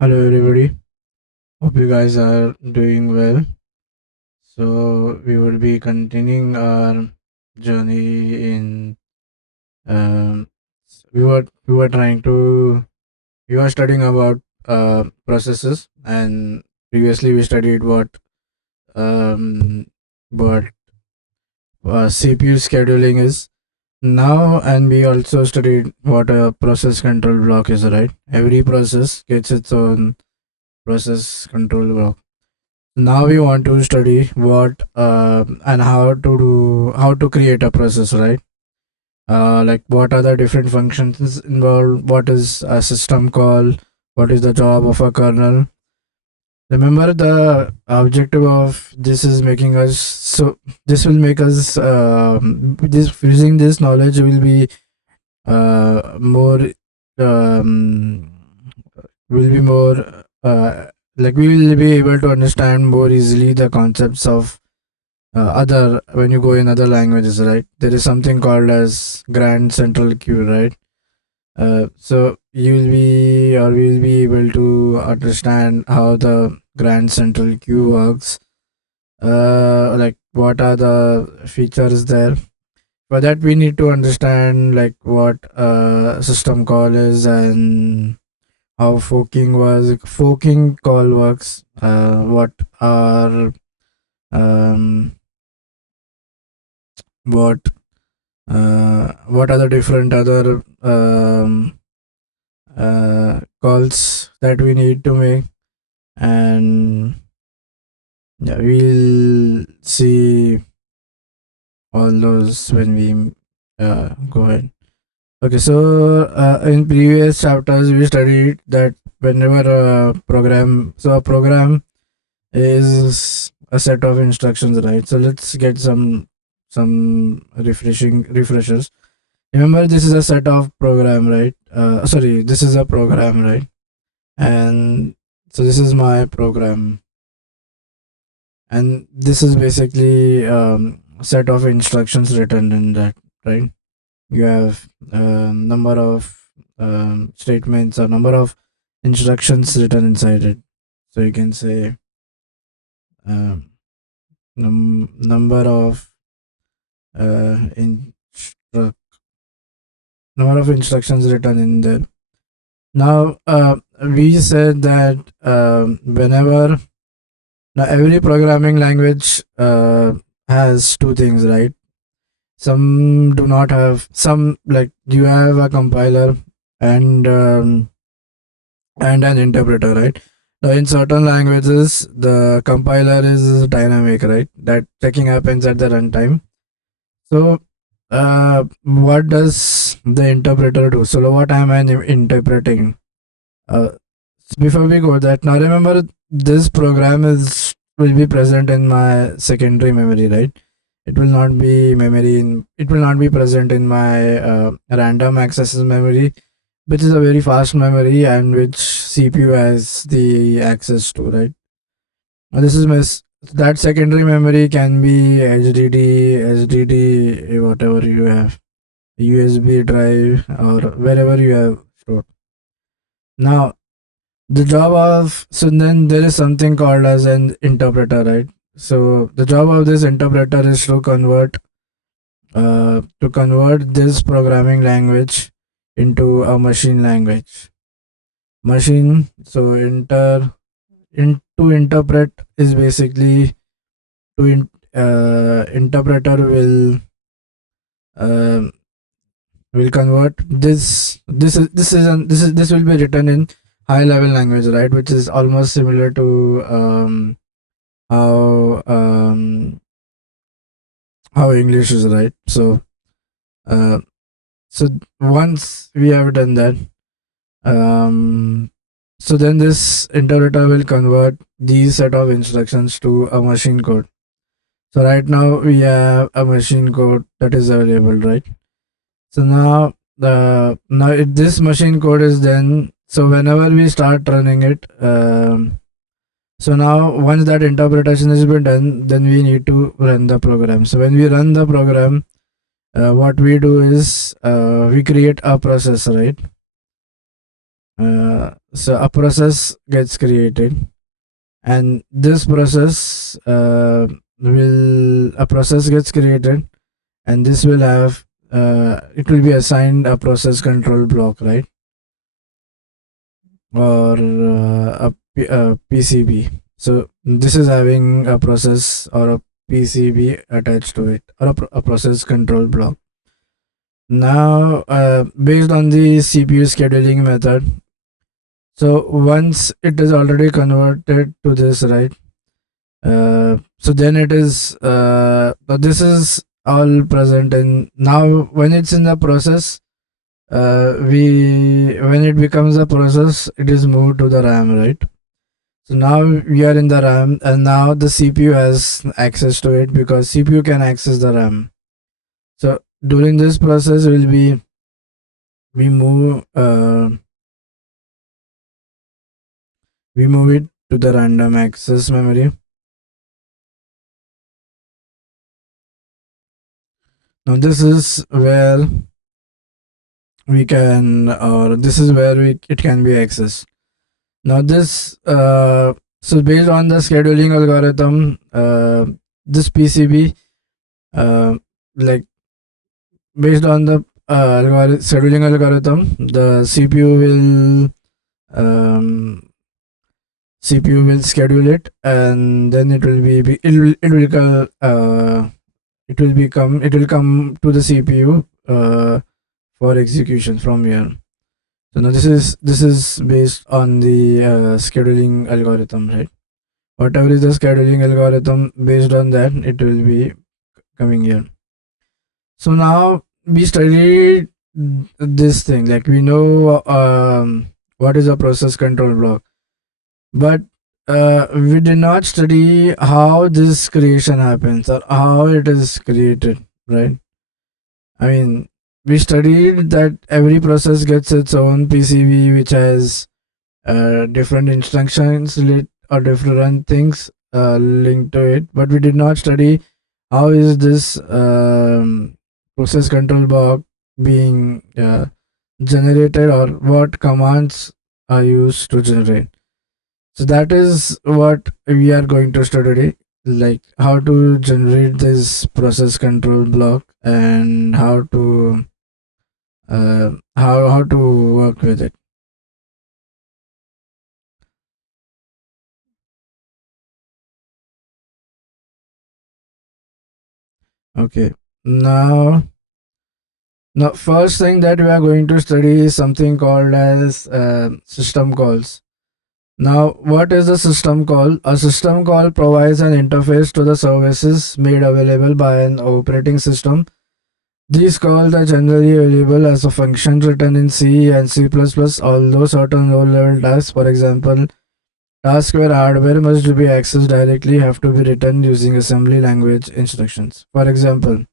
Hello, everybody. Hope you guys are doing well. So, we will be continuing our journey in. Um, we were trying to we were studying about processes, and previously we studied what CPU scheduling is now, and we also studied what a process control block is. Right, every process gets its own process control block. Now we want to study what and how to create a process, right? Like what are the different functions involved, what is a system call, what is the job of a kernel. Remember, the objective of this is making us, so this will make us this using this knowledge will be more um, will be more like we will be able to understand more easily the concepts of other when you go in other languages, right? There is something called as grand central queue, right? So you will be or we will be able to understand how the grand central queue works, like what are the features there. For that we need to understand like what system call is and how forking call works, what are um, what what are the different other calls that we need to make, and yeah, we'll see all those when we go ahead. Okay, so in previous chapters we studied that whenever a program is a set of instructions, right? So let's get some refreshers. Remember, this is a set of program, right? Sorry, this is a program, right? And so this is my program, and this is basically a set of instructions written in that, right? You have number of statements or number of instructions written inside it. So you can say um, number of instruct number of instructions written in there. Now, we said that whenever now every programming language has two things, right? Some do not have some, like you have a compiler and and an interpreter, right? Now, in certain languages, the compiler is dynamic, right? That checking happens at the runtime. So, what does the interpreter do? So, what am I interpreting? Uh, Before we go that, now remember this program is will be present in my secondary memory, right? It will not be present in my random access memory, which is a very fast memory and which CPU has the access to, right? Now this is that secondary memory can be HDD, whatever you have, USB drive, or wherever you have stored. Now, the job of so then there is something called as an interpreter, right? So the job of this interpreter is to convert this programming language into a machine language. Machine, so to interpret is basically interpreter uh, will convert this will be written in high level language, right? Which is almost similar to how how English is, right? Uh, so once we have done that, um, so then this interpreter will convert these set of instructions to a machine code. So right now we have a machine code that is available, right? So now this machine code is then, so whenever we start running it, so now once that interpretation has been done, then we need to run the program. So when we run the program, what we do is we create a process, right? So a process gets created, and this process will a process gets created, and this will have it will be assigned a process control block, right? Or a PCB. So this is having a process or a PCB attached to it, or a process control block. Now, based on the CPU scheduling method, so once it is already converted to this, right? So then it is this is all present in now when it's in the process. We when it becomes a process, it is moved to the RAM, right? So now we are in the RAM, and now the CPU has access to it because CPU can access the RAM. So during this process, will be we move we move it to the random access memory. Now this is where we can, or this is where it can be accessed. Now this so based on the scheduling algorithm, this PCB like based on the scheduling algorithm, the CPU will schedule it, and then it will come to the CPU for execution from here. So now this is based on the scheduling algorithm, right? Whatever is the scheduling algorithm, based on that, it will be coming here. So now we studied this thing, like we know what is a process control block, but we did not study how this creation happens or how it is created, right? I mean, we studied that every process gets its own PCB, which has different instructions or different things linked to it, but we did not study how is this process control block being generated, or what commands are used to generate. So that is what we are going to study, like how to generate this process control block and how to work with it. Okay. Now, first thing that we are going to study is something called as system calls. Now, what is a system call? A system call provides an interface to the services made available by an operating system. These calls are generally available as a function written in C and C++, although certain low-level tasks, for example, tasks where hardware must be accessed directly, have to be written using assembly language instructions. For example,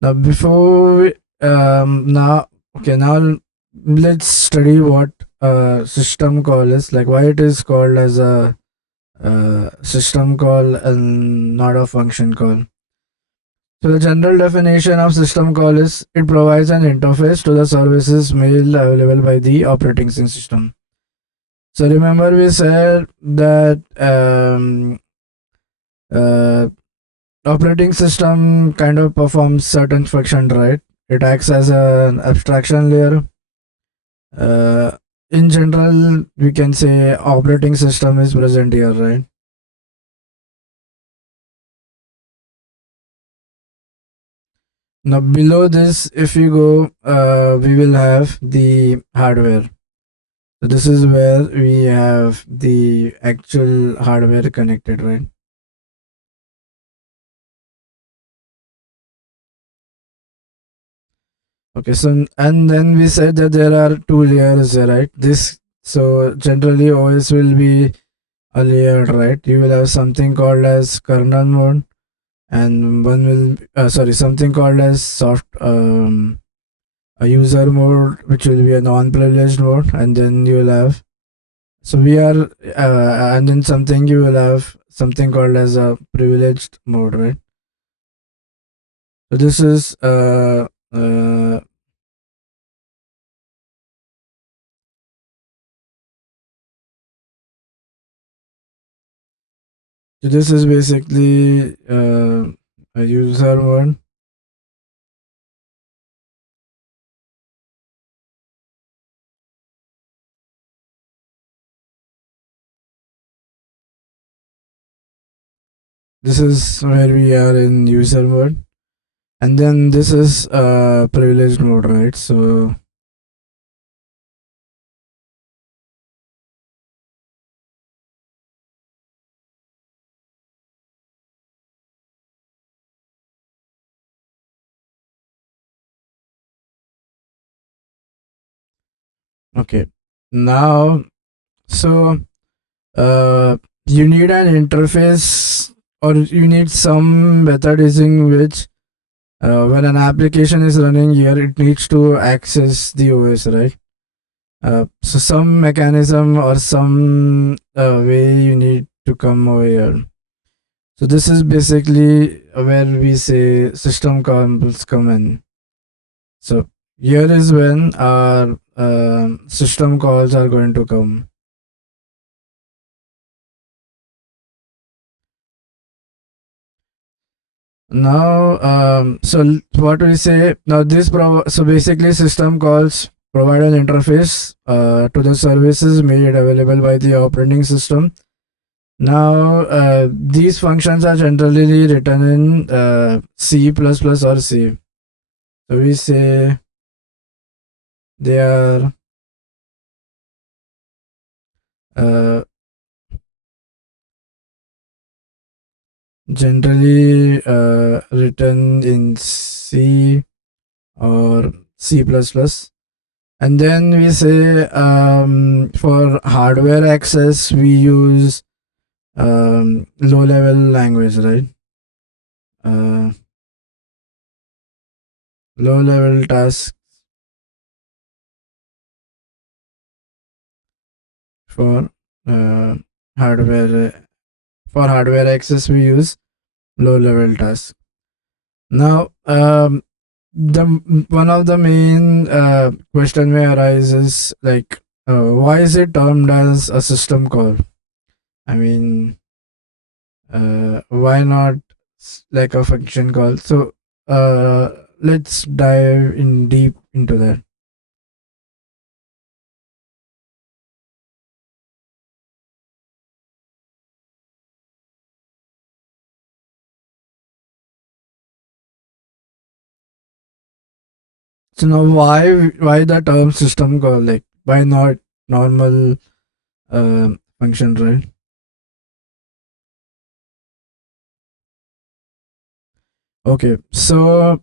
now before we, now okay now let's study what system call is, like why it is called as a system call and not a function call. So the general definition of system call is it provides an interface to the services made available by the operating system. So remember we said that uh, operating system kind of performs certain function, right? It acts as an abstraction layer. In general, we can say operating system is present here, right? Now below this, if you go, we will have the hardware. So this is where we have the actual hardware connected, right? Okay, so and then we said that there are two layers here, right? This so generally OS will be a layer, right? You will have something called as kernel mode, and one will sorry, something called as soft a user mode, which will be a non-privileged mode, and then you will have so we are and then something you will have something called as a privileged mode, right? So this is uh, So this is basically a user one. This is where we are in user mode, and then this is privileged mode, right? So okay, now so uh, you need an interface, or you need some method using which when an application is running here, it needs to access the OS, right? So some mechanism or some way you need to come over here. So this is basically where we say system calls come in. So here is when our system calls are going to come. Now, what we say now? So basically, system calls provide an interface to the services made available by the operating system. Now, these functions are generally written in C++ or C. So we say they are uh, generally written in C or C++. And then we say for hardware access, we use low level language, right? Uh, Low level task for uh, hardware. For hardware access, we use low level task. Now, the one of the main question may arise is like, why is it termed as a system call? I mean, why not like a function call? So, let's dive in deep into that. So now, why the term system call? Like, why not normal function, right? Okay, so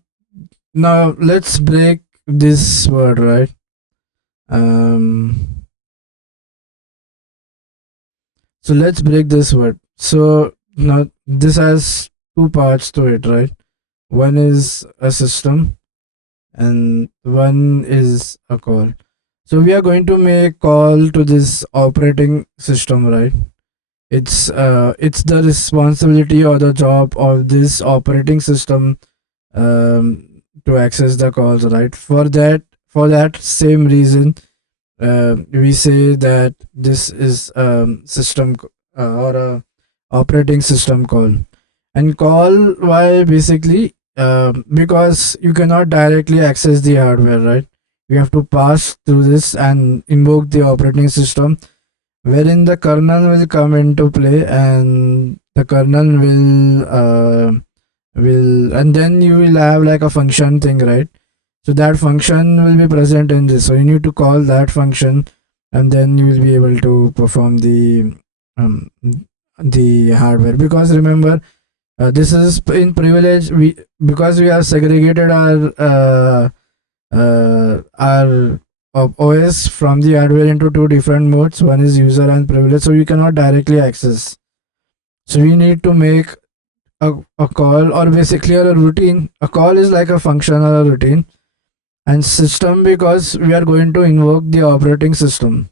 now let's break this word, right? Um, so let's break this word. So now this has two parts to it, right? One is a system and one is a call. So we are going to make call to this operating system, right? It's the responsibility or the job of this operating system to access the calls, right? For that same reason, we say that this is system or a operating system call. And call, why basically, because you cannot directly access the hardware, right? You have to pass through this and invoke the operating system, wherein the kernel will come into play, and the kernel will and then you will have like a function thing, right? So that function will be present in this, so you need to call that function, and then you will be able to perform um, the hardware. Because remember, this is in privilege, we because we have segregated our OS from the hardware into two different modes. One is user and privilege, so you cannot directly access. So we need to make a call, or basically a routine. A call is like a function or a routine, and system because we are going to invoke the operating system.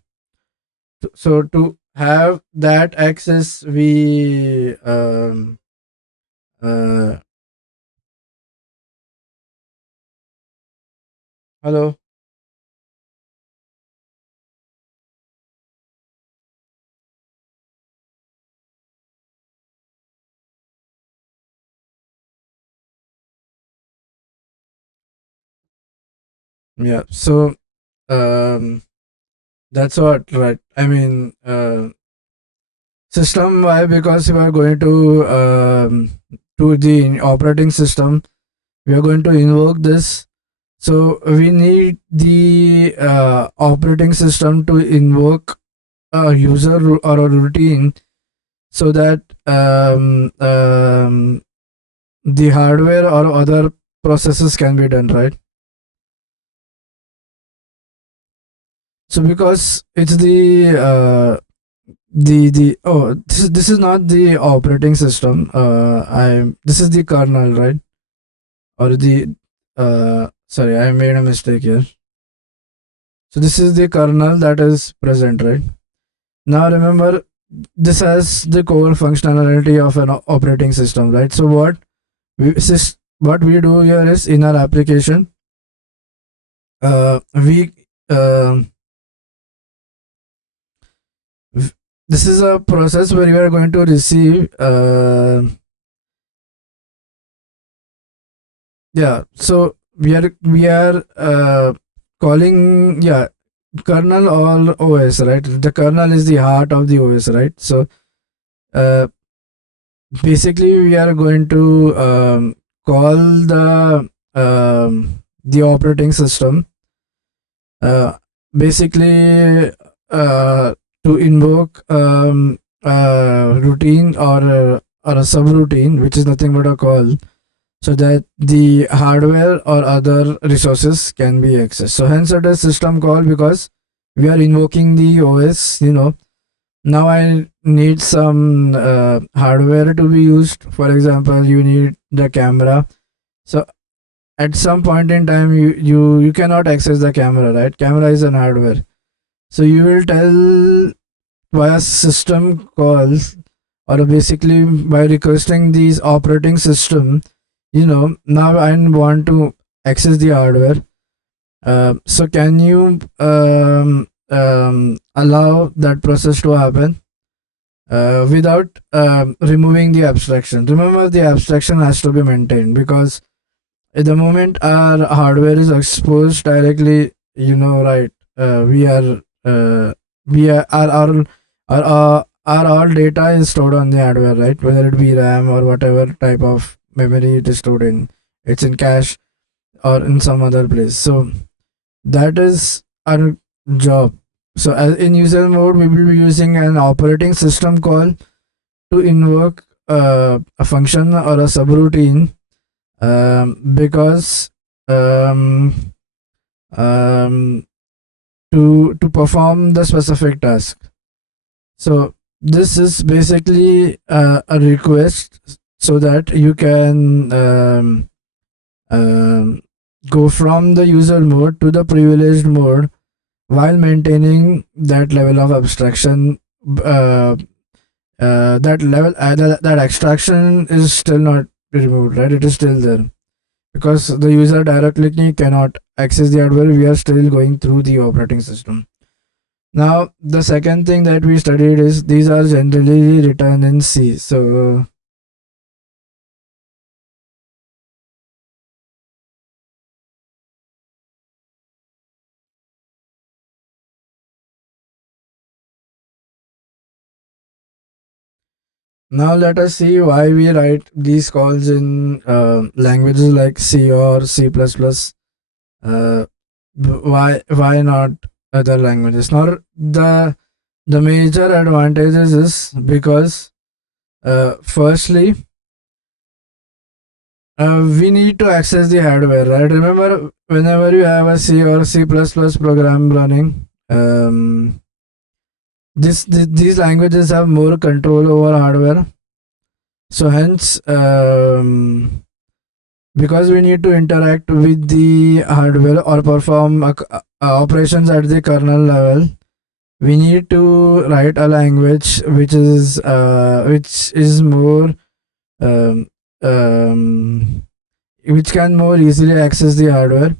So to have that access, we uh, hello. Yeah. So um, that's what, right? I mean, system. Why? Because we are going to the operating system. We are going to invoke this. So we need the operating system to invoke a user or a routine so that the hardware or other processes can be done, right? So because it's the oh, this is not the operating system. I This is the kernel, right? Or the sorry, I made a mistake here. So this is the kernel that is present, right? Now remember, this has the core functionality of an operating system, right? So what we do here is, in our application, we v- this is a process where you are going to receive yeah. So we are calling, yeah, kernel or OS, right? The kernel is the heart of the OS, right? So uh, basically we are going to call the operating system, uh, basically to invoke routine or a subroutine, which is nothing but a call, so that the hardware or other resources can be accessed. So hence it is system call, because we are invoking the OS. Now I need some hardware to be used. For example, you need the camera. So at some point in time, you cannot access the camera, right? Camera is an hardware. So you will tell via system calls, or basically by requesting these operating system, now I want to access the hardware. So can you allow that process to happen without removing the abstraction? Remember, the abstraction has to be maintained, because at the moment our hardware is exposed directly, right? We are we are our all data is stored on the hardware, right? Whether it be RAM or whatever type of memory it is stored in, it's in cache or in some other place. So that is our job. So as in user mode, we will be using an operating system call to invoke a function or a subroutine, because um, um, to perform the specific task. So this is basically a request so that you can um, go from the user mode to the privileged mode while maintaining that level of abstraction. Uh, that abstraction is still not removed, right? It is still there, because the user directly cannot access the hardware. We are still going through the operating system. Now the second thing that we studied is these are generally written in C. So now let us see why we write these calls in languages like C or C++. uh, why not other languages? Now the major advantages is because firstly, we need to access the hardware, right? Remember, whenever you have a C or C++ program running, these languages have more control over hardware. So hence, because we need to interact with the hardware or perform operations at the kernel level, we need to write a language which is more um, um, which can more easily access the hardware,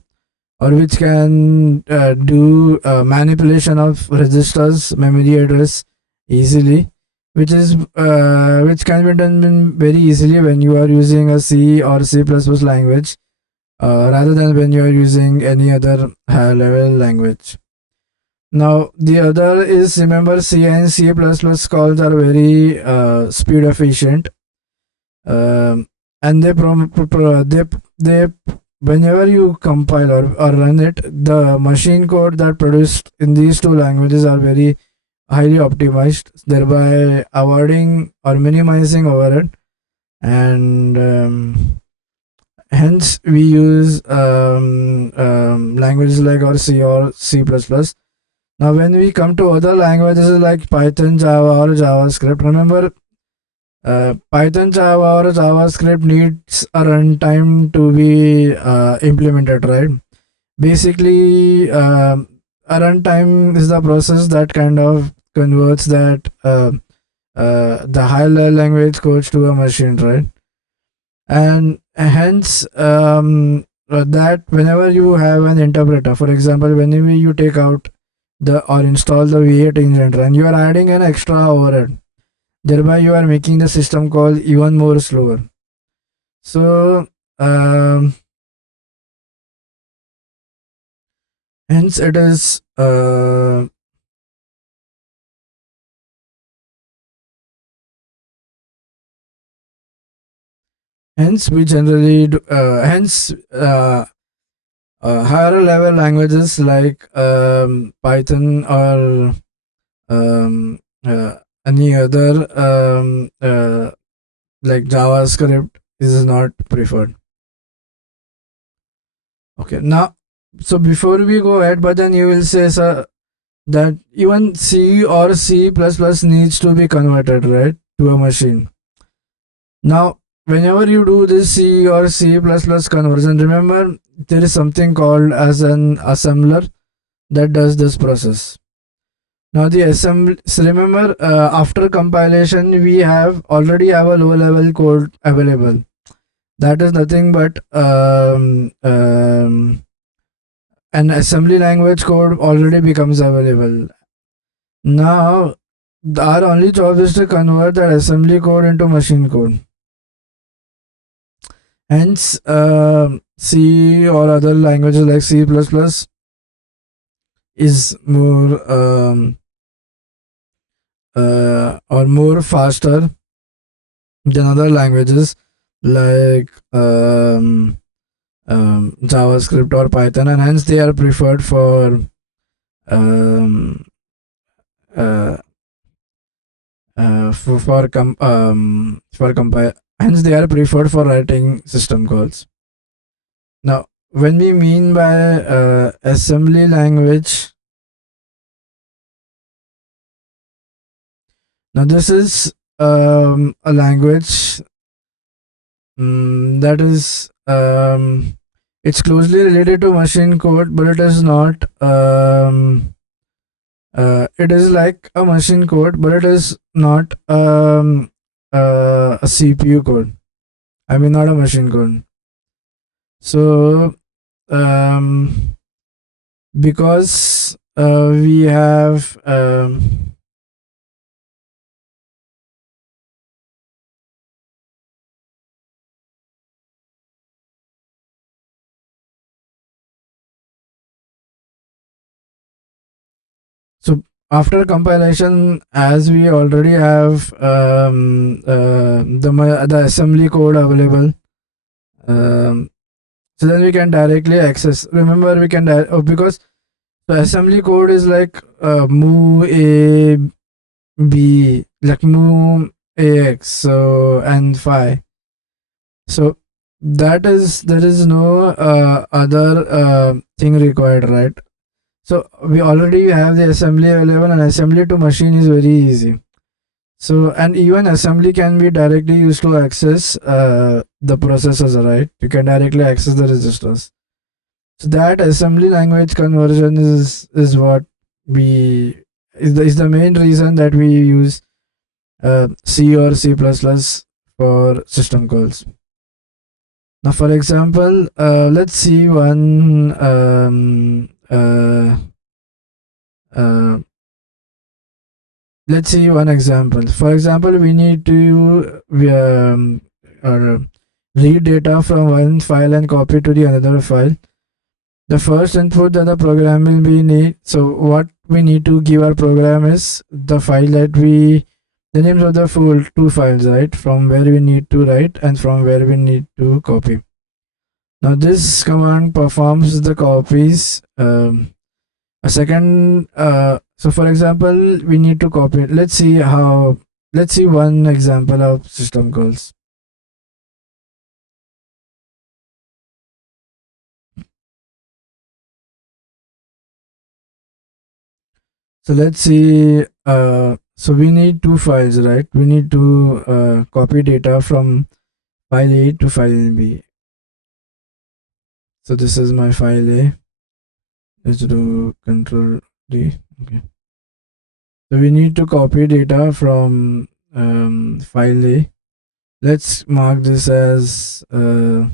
or which can do manipulation of registers, memory address easily, which can be done very easily when you are using a C or C++ language. rather than when you are using any other higher level language. Now the other is, remember, C and C++ calls are very speed efficient, um, and they whenever you compile or run it, the machine code that produced in these two languages are very highly optimized, thereby avoiding or minimizing overhead. And hence we use languages like or C or C++. Now when we come to other languages like Python, Java or JavaScript, remember, Python, Java or JavaScript needs a runtime to be implemented, right? Basically, a runtime is the process that kind of converts that the high level language codes to a machine, right? And hence, that whenever you have an interpreter, for example, whenever you take out the or install the V8 engine, and you are adding an extra overhead, thereby you are making the system call even more slower. So um, hence it is hence we generally do, hence higher level languages like Python or um, uh, any other like JavaScript is not preferred. Okay, now, so before we go ahead, but then you will say, sir, that even C or C++ needs to be converted, right, to a machine. Now, whenever you do this C or C++ conversion, remember there is something called as an assembler that does this process. Now the assembly, so remember, after compilation we have already have a low level code available. That is nothing but an assembly language code already becomes available. Now our only job is to convert that assembly code into machine code. Hence, C or other languages like C++ is more or more faster than other languages like JavaScript or Python, and hence they are preferred um, uh, for compile. Hence they are preferred for writing system calls. Now, when we mean by assembly language, now this is a language that is it's closely related to machine code, but it is not. It is like a machine code, but it is not a CPU code. I mean, not a machine code. So, because we have so after compilation, as we already have the assembly code available, so then we can directly access. Remember, we can because the assembly code is like move a b, like move ax, so and phi. So that is, there is no other thing required, right? So we already have the assembly available, and assembly to machine is very easy. So, and even assembly can be directly used to access the processors, right? You can directly access the registers. So that assembly language conversion is what we is the main reason that we use C or C++ for system calls. Now, for example, let's see one uh, let's see one example. For example, we need to or read data from one file and copy to the another file. The first input that the program will be need. So what we need to give our program is the file that we, the names of the full two files, right? From where we need to write and from where we need to copy. Now this command performs the copies. A second, so for example, we need to copy. Let's see how. Let's see one example of system calls. So let's see. So we need two files, right? We need to copy data from file A to file B. So this is my file A. Let's do Control D. Okay. So we need to copy data from file A. Let's mark this as A,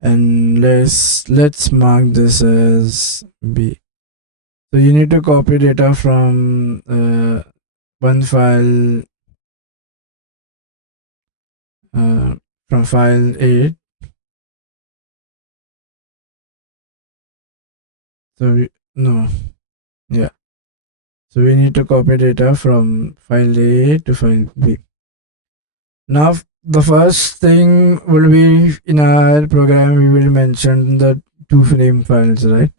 and let's mark this as B. So you need to copy data from one file, from file A. So no, yeah. So we need to copy data from file A to file B. Now the first thing will be in our program we will mention the two frame files, right?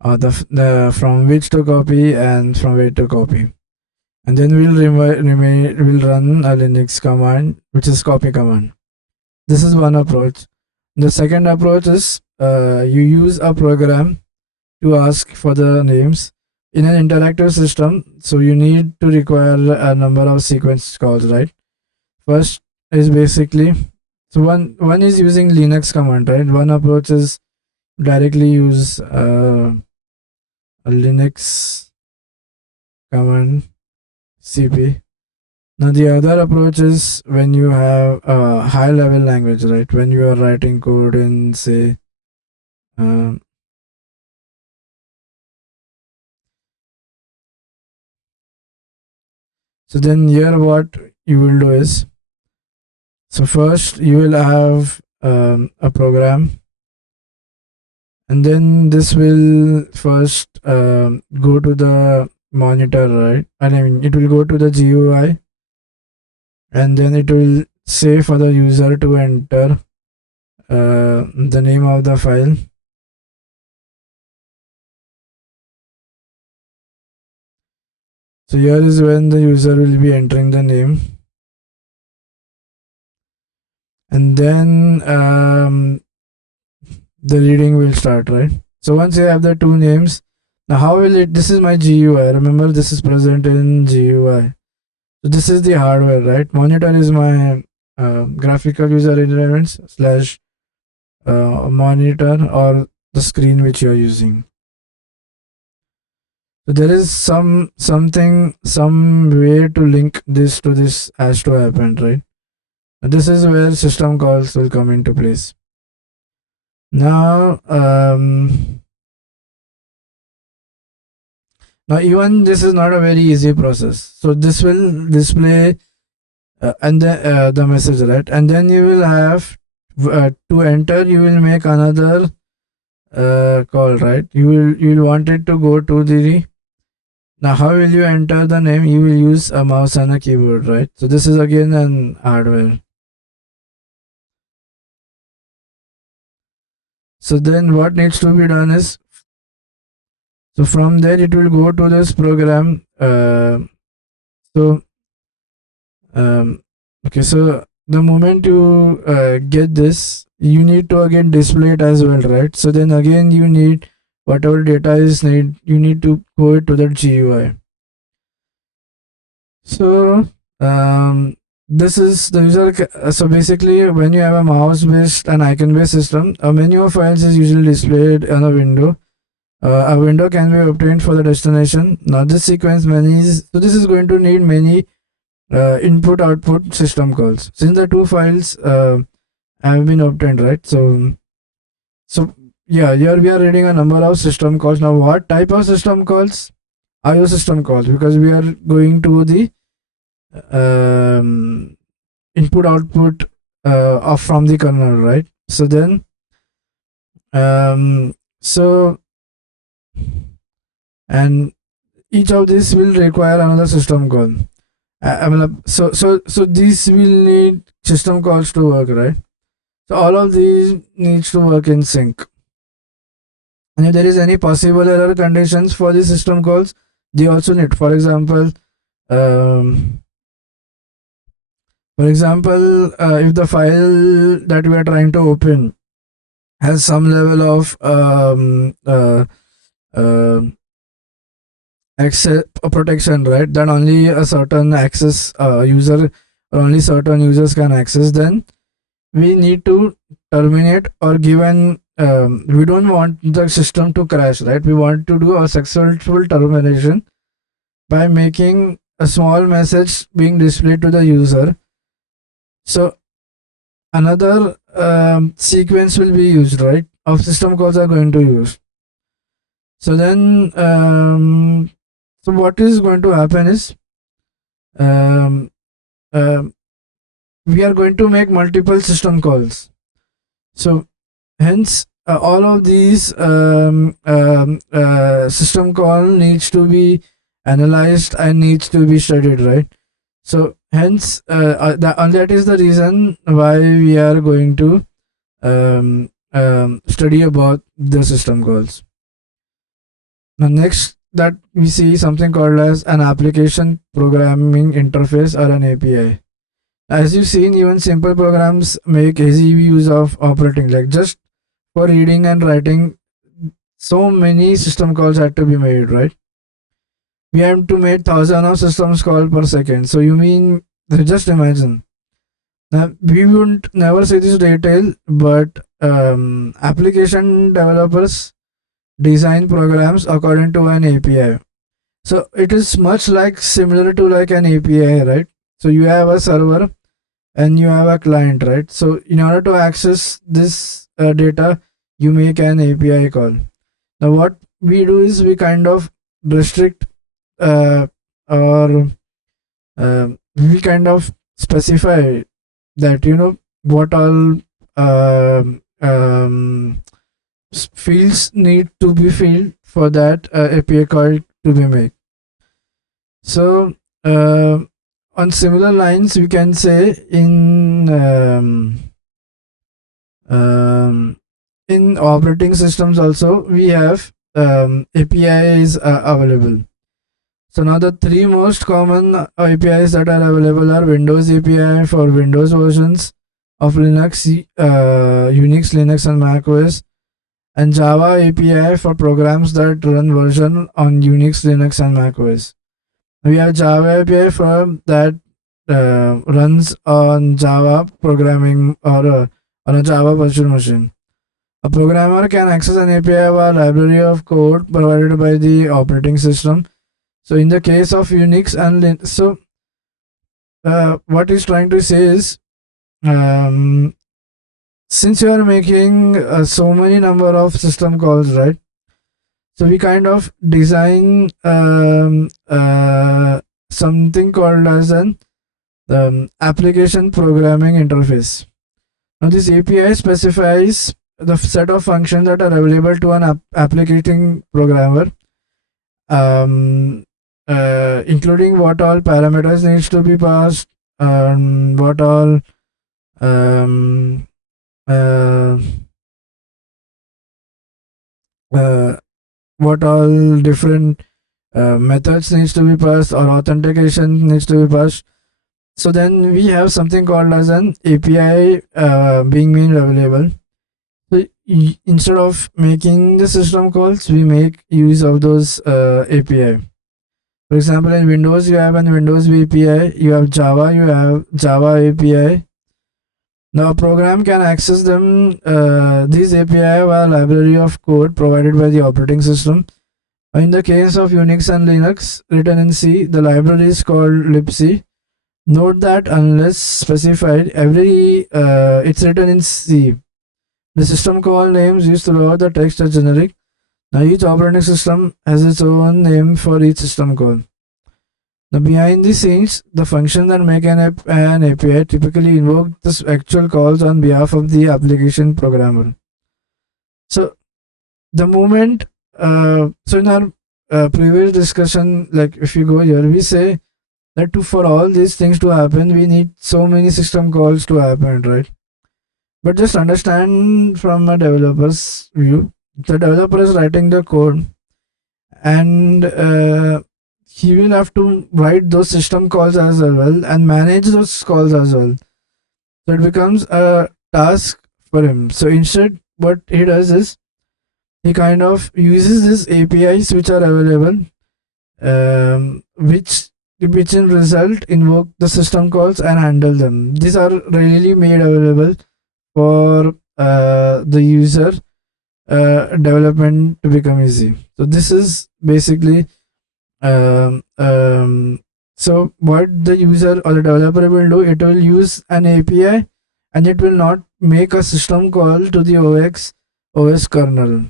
Or the from which to copy and from where to copy. And then we'll run a Linux command which is copy command. This is one approach. The second approach is you use a program to ask for the names in an interactive system. So you need to require a number of sequence calls, right? First is basically, so one is using Linux command, right? One approach is directly use a Linux command cp. Now the other approach is when you have a high level language, right? When you are writing code in, say, um, so then here what you will do is, so first you will have a program, and then this will first go to the monitor, right? I mean, it will go to the GUI, and then it will say for the user to enter the name of the file. So here is when the user will be entering the name, and then the reading will start, right? So once you have the two names, now how will it? This is my GUI. Remember, this is present in GUI. So this is the hardware, right? Monitor is my graphical user interface slash monitor or the screen which you are using. So there is some way to link this to this has to happen, right? And this is where system calls will come into place. Now, now even this is not a very easy process. So this will display and the message, right? And then you will have to enter. You will make another call, right? You will want it to go to the. Now, how will you enter the name? You will use a mouse and a keyboard, right? So this is again an hardware. So then what needs to be done is, so from there it will go to this program. So okay, so the moment you get this, you need to again display it as well, right? So then again you need whatever data is need, you need to go it to that GUI. So this is the user. So basically, when you have a mouse-based and icon-based system, a menu of files is usually displayed on a window. A window can be obtained for the destination. Now this sequence many is, so this is going to need many input output system calls. Since the two files have been obtained, right? So yeah, here we are reading a number of system calls. Now what type of system calls? IO system calls, because we are going to the um, input output of from the kernel, right? So then um, so and each of these will require another system call. So these will need system calls to work, right? So all of these needs to work in sync. And if there is any possible error conditions for the system calls, they also need. Um, for example, if the file that we are trying to open has some level of uh, access protection, right? That only a certain access user or only certain users can access. Then we need to terminate or give an we don't want the system to crash, right? We want to do a successful termination by making a small message being displayed to the user. So another sequence will be used, right? Of system calls are going to use. So then so what is going to happen is um, um we are going to make multiple system calls. So hence all of these system call needs to be analyzed and needs to be studied, right? So hence that is the reason why we are going to study about the system calls. Now next that we see something called as an application programming interface or an API. As you've seen, even simple programs make easy use of operating. Like just for reading and writing, so many system calls had to be made, right? We have to make thousands of systems call per second. So you mean just imagine. Now we wouldn't never say this detail, but application developers design programs according to an API. So it is much like similar to like an API, right? So you have a server and you have a client, right? So in order to access this data, you make an API call. Now what we do is we kind of restrict or we kind of specify that what all fields need to be filled for that API call to be made. So uh, on similar lines, we can say in operating systems also we have APIs available. So now the three most common APIs that are available are Windows API for Windows versions of Linux, Unix, Linux, and Mac OS, and Java API for programs that run version on Unix, Linux, and Mac OS. We have Java API for that runs on Java programming or on a Java virtual machine. A programmer can access an API via library of code provided by the operating system. So in the case of Unix and what he's trying to say is, um, since you are making so many number of system calls, right? So we kind of design something called as an application programming interface. Now this API specifies the set of functions that are available to an applicating programmer, including what all parameters needs to be passed, what all um, uh, uh, what all different methods needs to be passed or authentication needs to be passed. So then we have something called as an API being made available. So instead of making the system calls, we make use of those API. For example, in Windows, you have an Windows API, you have Java, you have Java API. Now, a program can access them, these API via library of code provided by the operating system. In the case of Unix and Linux, written in C, the library is called libc. Note that unless specified, it's written in C. The system call names used throughout the text are generic. Now each operating system has its own name for each system call. Now, behind the scenes, the functions that make an API typically invoke the actual calls on behalf of the application programmer. So, the moment, so in our previous discussion, like if you go here, we say that for all these things to happen, we need so many system calls to happen, right? But just understand from a developer's view, the developer is writing the code, and he will have to write those system calls as well and manage those calls as well. So it becomes a task for him. So instead, what he does is he kind of uses these APIs which are available, which in result invoke the system calls and handle them. These are really made available for the user development to become easy. So this is basically um, um, so what the user or the developer will do, it will use an API and it will not make a system call to the OS kernel.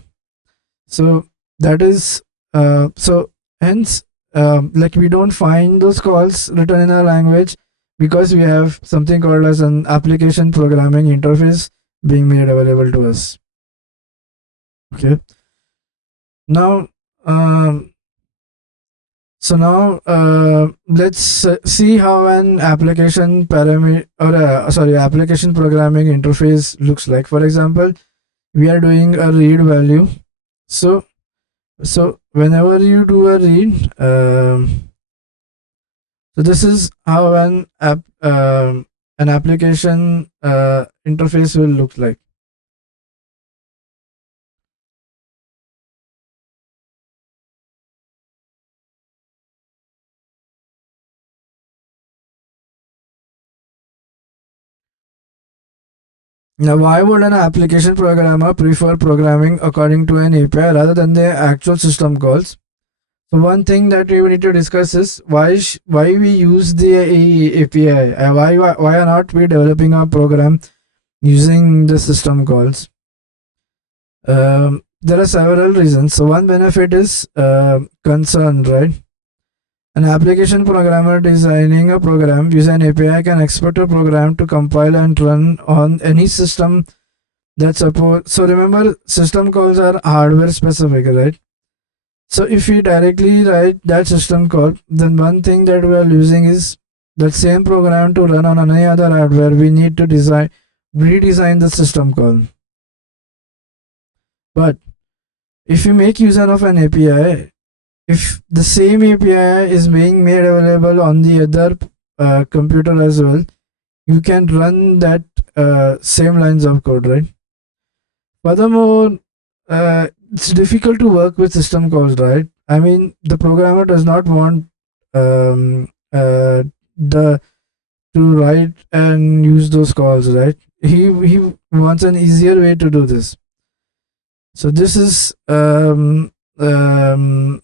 So that is so hence like we don't find those calls written in our language because we have something called as an application programming interface being made available to us. Okay. Now let's see how an application parameter or application programming interface looks like. For example, we are doing a read value. So whenever you do a read, so this is how an application interface will look like. Now, why would an application programmer prefer programming according to an API rather than the actual system calls? So one thing that we need to discuss is why we use the API. Why are not we developing our program using the system calls? There are several reasons. So one benefit is concern, right? An application programmer designing a program using an API can expect a program to compile and run on any system that support. So remember, system calls are hardware specific, right? So if we directly write that system call, then one thing that we are using is that same program to run on any other hardware. We need to redesign the system call. But if you make use of an API, if the same API is being made available on the other computer as well, you can run that same lines of code, right? Furthermore, it's difficult to work with system calls, right? I mean, the programmer does not want the to write and use those calls, right? He wants an easier way to do this. So this is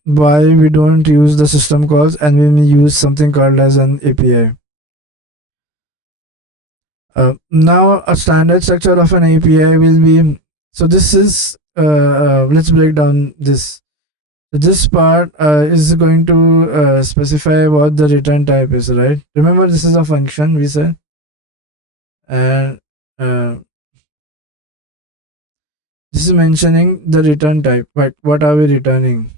why we don't use the system calls and we use something called as an API. Now a standard structure of an API will be, so this is let's break down this. So this part is going to specify what the return type is, right? Remember, this is a function we said, and this is mentioning the return type. But what are we returning?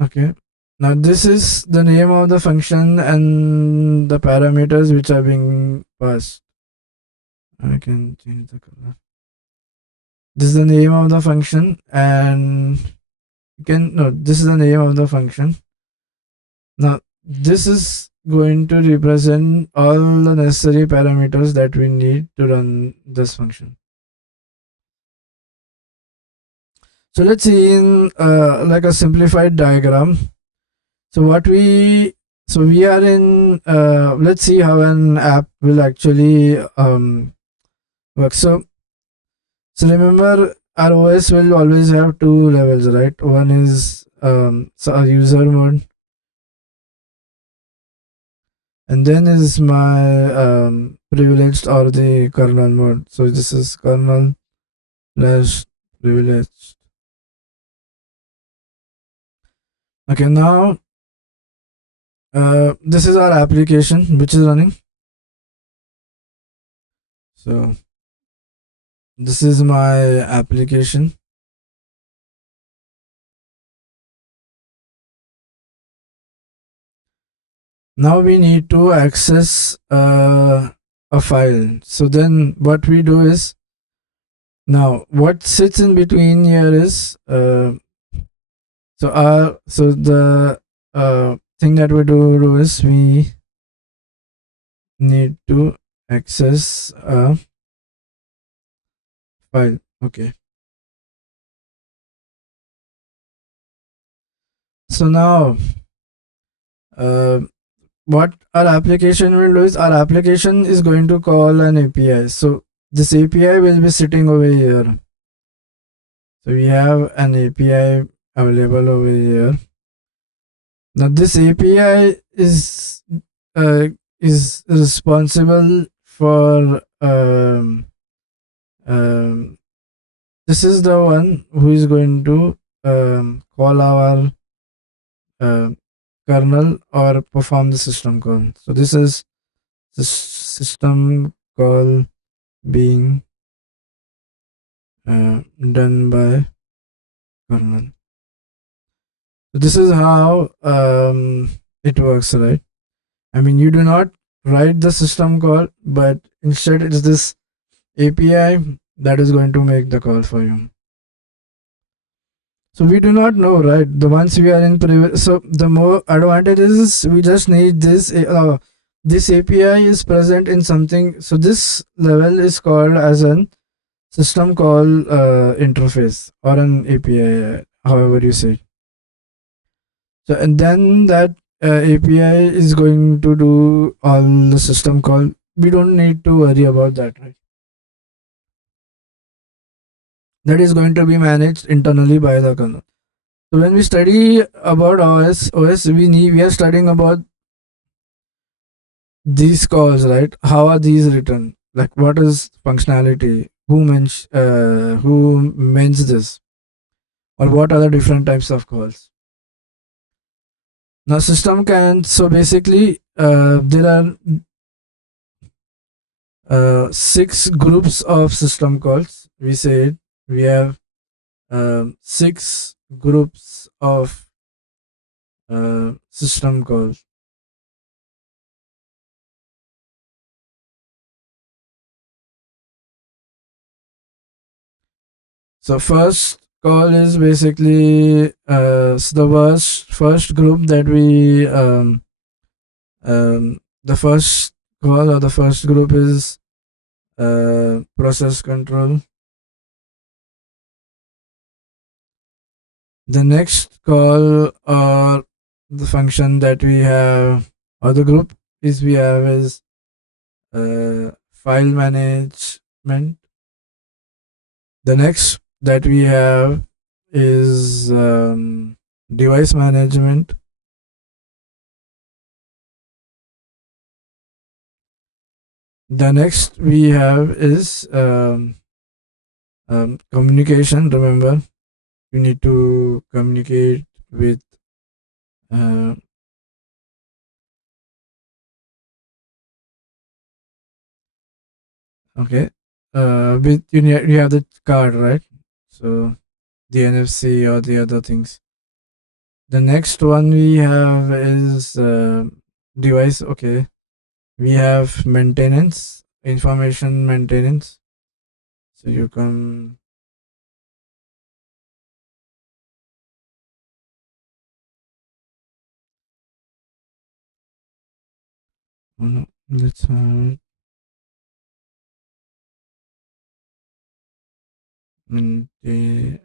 Okay. Now this is the name of the function and the parameters which are being passed. I can change the color. This is the name of the function, and you can no. This is the name of the function. Now this is going to represent all the necessary parameters that we need to run this function. So let's see in like a simplified diagram. So we are in let's see how an app will actually work. So remember, our OS will always have two levels, right? One is so a user mode, and then is my privileged or the kernel mode. So this is kernel slash privileged. Okay, now this is our application which is running. So this is my application. Now we need to access a file. So then what we do is, now what sits in between here is so the thing that we do is we need to access a file. Okay. So now uh, what our application will do is, our application is going to call an API. So this API will be sitting over here. So we have an API available over here. Now this API uh, is responsible for um, this is the one who is going to call our uh, kernel or perform the system call. So this is the system call being done by kernel. So this is how it works, right? I mean, you do not write the system call, but instead it's this API that is going to make the call for you. So we do not know, right? The once we are in so the more advantages is we just need this. This API is present in something. So this level is called as an system call interface or an API, however you say. So and then that API is going to do all the system call. We don't need to worry about that, right? That is going to be managed internally by the kernel. So when we study about OS, we are studying about these calls, right? How are these written? Like what is functionality? Who means this? Or what are the different types of calls? Now system can, so basically there are six groups of system calls. We said we have six groups of system calls. So first call is basically the first group that we the first call or the first group is process control. The next call or the function that we have or the group is we have is file management. The next that we have is device management. The next we have is communication. Remember, you need to communicate with uh, okay with you have the card, right? So the NFC or the other things. The next one we have is device. Okay, we have maintenance, information maintenance. So you can oh no, let's maintain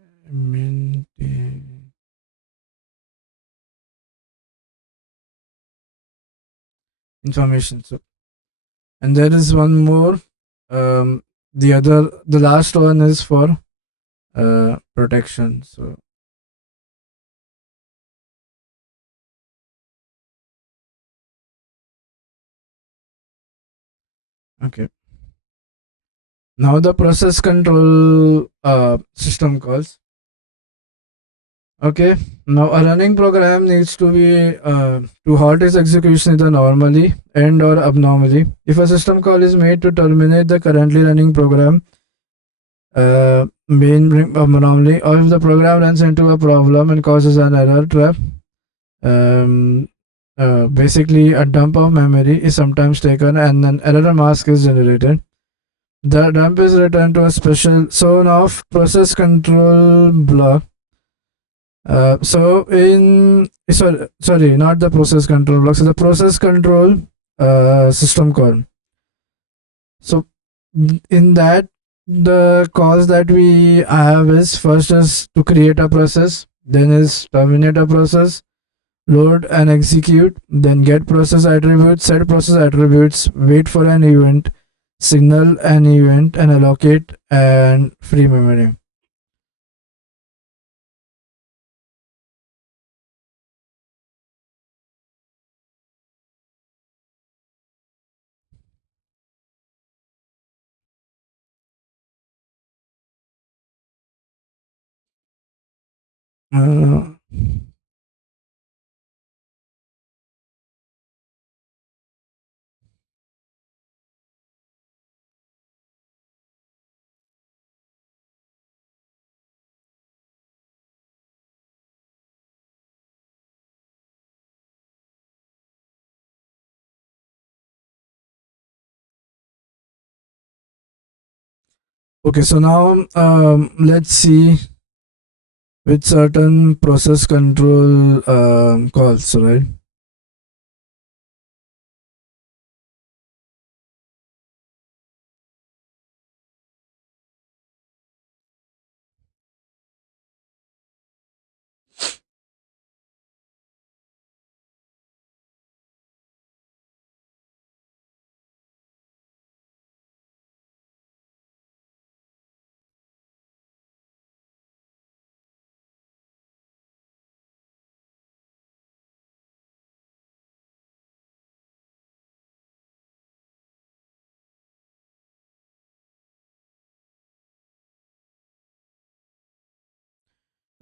information. So and there is one more. The last one is for protection. So Okay. Now the process control system calls. Okay. Now a running program needs to be to halt its execution either normally and or abnormally. If a system call is made to terminate the currently running program, main abnormally, or if the program runs into a problem and causes an error trap, um, basically a dump of memory is sometimes taken and an error mask is generated. The dump is returned to a special zone of process control block. Sorry, not the process control block. So the process control system call. So in that, the calls that we have is first is to create a process, then is terminate a process, load and execute, then get process attributes, set process attributes, wait for an event, signal an event, and allocate and free memory. Uh, okay, so now let's see with certain process control calls, right?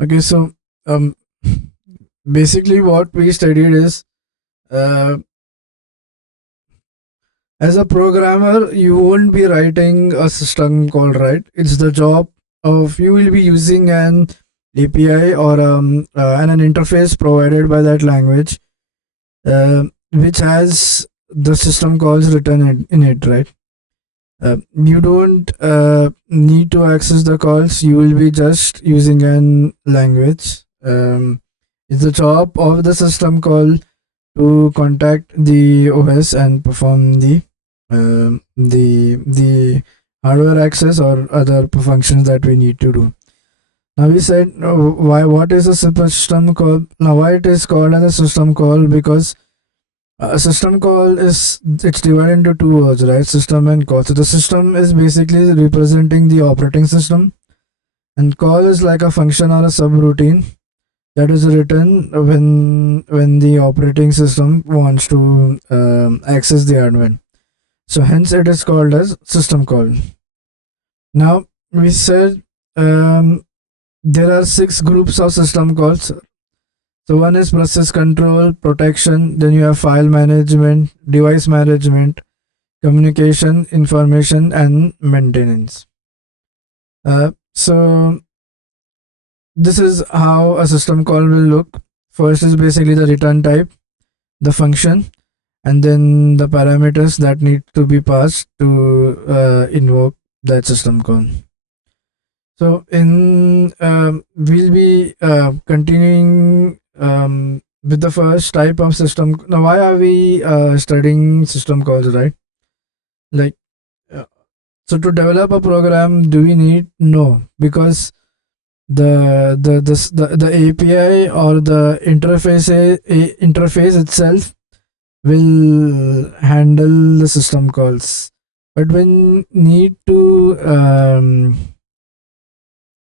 Okay, so um, basically what we studied is uh, as a programmer, you won't be writing a system call, right? It's the job of you will be using an API or an interface provided by that language, which has the system calls written in it, right? You don't need to access the calls. You will be just using an language. It's the job of the system call to contact the OS and perform the hardware access or other functions that we need to do. Now we said why what is a system call? Now why it is called as a system call? Because a system call is it's divided into two words, right? System and call. So the system is basically representing the operating system, and call is like a function or a subroutine that is written when the operating system wants to access the admin. So hence it is called as system call. Now we said there are six groups of system calls. So one is process control, protection, then you have file management, device management, communication, information, and maintenance. So this is how a system call will look. First is basically the return type, the function, and then the parameters that need to be passed to invoke that system call. So in we'll be continuing with the first type of system. Now, why are we studying system calls, right? Like, uh, so to develop a program, do we need no? Because the API or the interface itself will handle the system calls, but when need to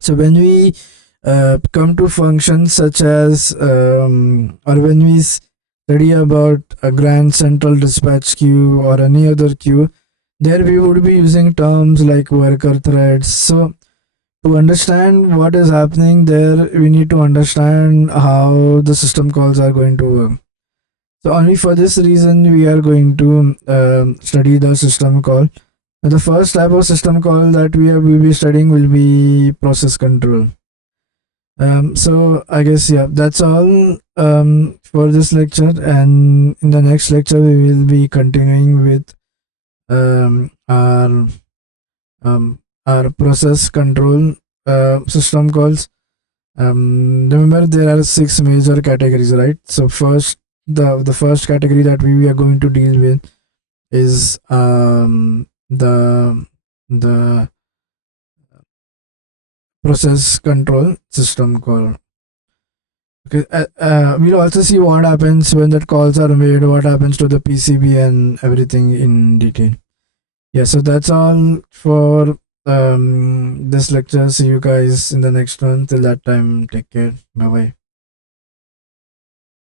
so when we come to functions such as or when we study about a grand central dispatch queue or any other queue, There we would be using terms like worker threads. So to understand what is happening there, we need to understand how the system calls are going to work. So only for this reason we are going to study the system call. And the first type of system call that will be studying will be process control. So I guess yeah, that's all for this lecture, and in the next lecture we will be continuing with um, our process control system calls. Remember there are six major categories, right? So first, the first category that we are going to deal with is the process control system call. Okay, we'll also see what happens when that calls are made, what happens to the PCB and everything in detail. Yeah, so that's all for this lecture. See you guys in the next one. Till that time, take care. Bye bye.